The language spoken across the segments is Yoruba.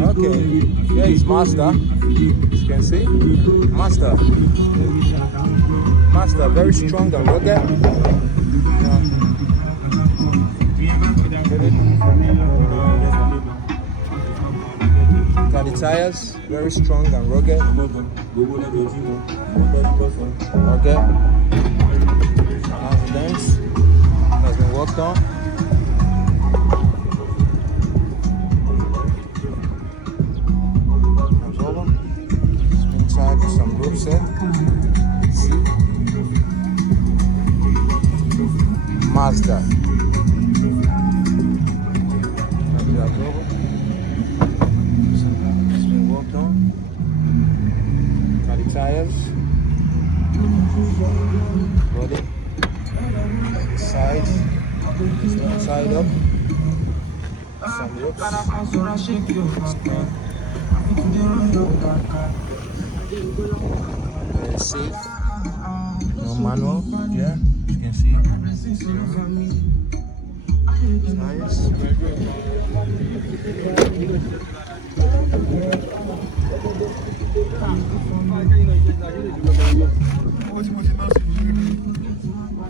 Okay, yeah, it's Mazda. As you can see, Mazda. Mazda, very strong and rugged. Got the tires, very strong and rugged. Okay. Now the lens has been worked on. Inside with some rope set. See? Mazda. It's been worked on. Got the tires. Body. Side. Side up. Some ropes. Screen. Very safe. No manual. Yeah, you can see. Nice.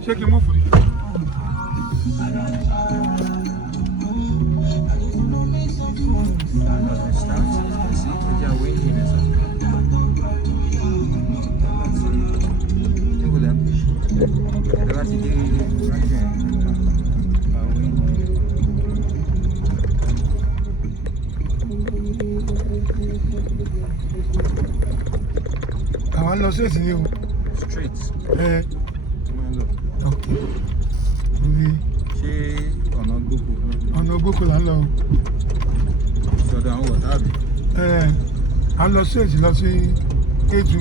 Check your move for it. Àwọn lọ sí èsì ni o. Straight. Okay. Ṣé ọ̀nà gbogbo? Ọ̀nà gbogbo là ń lọ o. Ìṣọ̀dọ̀ àwọn wọ̀tá àbí? À ń lọ sí èsì lọ sí Kétu.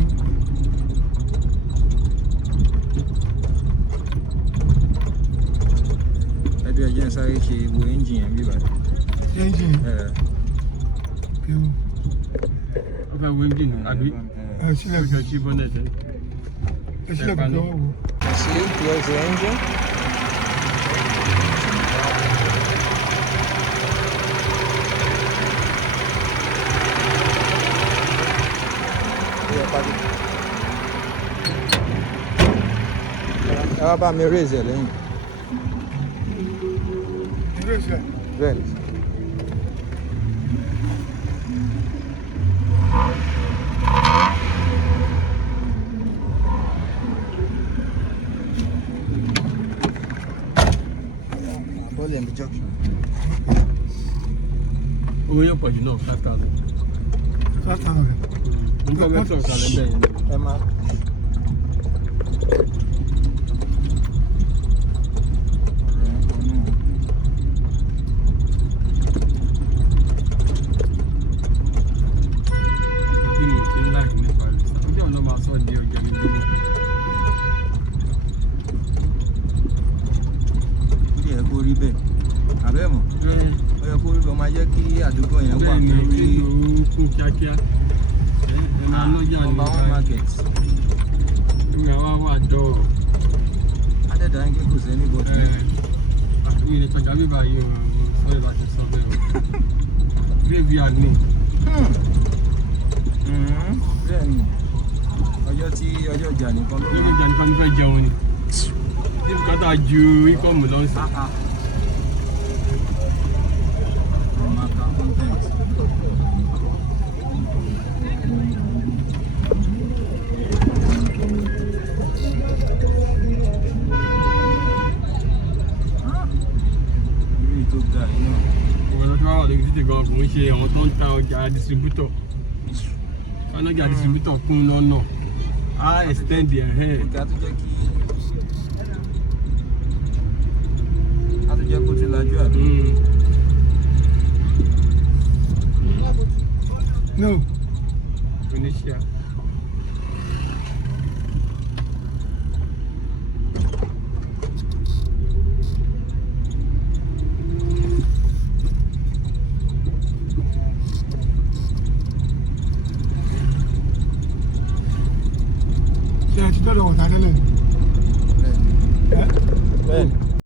Ẹbí ẹjẹ́ ń sáré ṣe wo ẹ́ńjìn yẹn bí báyìí. Ẹ́ńjìn? Ó fẹ́ wo ẹ́ńjìn àbí? Sílẹ̀ Ó ṣe bọ́nẹ̀tì. Sílẹ̀ kò lọ́wọ́ wo. See, here's the engine. Ela vai me raise ele, hein? Raise? Velho. Olha, me joga. Owó yóò pọ̀ jù náà 5,000. 5,000. Nígbà mẹ́tọ̀ ìsàlẹ̀ bẹ́ẹ̀ ni. Ẹ máa. Kí ni kí n láì nípa rẹ̀? Ojú ọ̀nà máa sọ di ọjà ní gbogbo. Ó yẹ kó rí bẹ́ẹ̀. Àbẹ́ mọ̀? Ó yẹ kó rí bẹ́ẹ̀, ó máa jẹ́ kí àdúgbò yẹn wà Bẹ́ẹ̀ ni lórí kí ló kún kíákíá. Lọ́jà ní number one market. ìwé àwa wà dọ̀ọ̀. Adẹ́dàá ń gé kò sẹ́ni bọ̀dù. Àbí ilé kọjá bíbá yìí o, sọ́yìn láti sọ bẹ́ẹ̀ o. Graveyard ni. Bẹ́ẹ̀ ni, ọjọ́ ìjà nìkan ló Níbi ìjà nìkan ní fẹ́ jẹun ni. Níbi kan tá a ju ikọ̀mù lọ sí. Maka content. Orí tó ga yìí náà. Òwò lọ́jọ́ wà lórí títì gan kò ń ṣe àwọn tó ń ta ọjà distributor. Ọlọ́jà distributor kún lọ́nà. Á extend ẹ̀ ẹ́. Ọ̀gá tó jẹ́ kí a tó jẹ́ kó tún lajú àbí. No. Tunisia. Ṣé ẹ ti dọ́dọ̀ wọ̀tá tẹ́lẹ̀?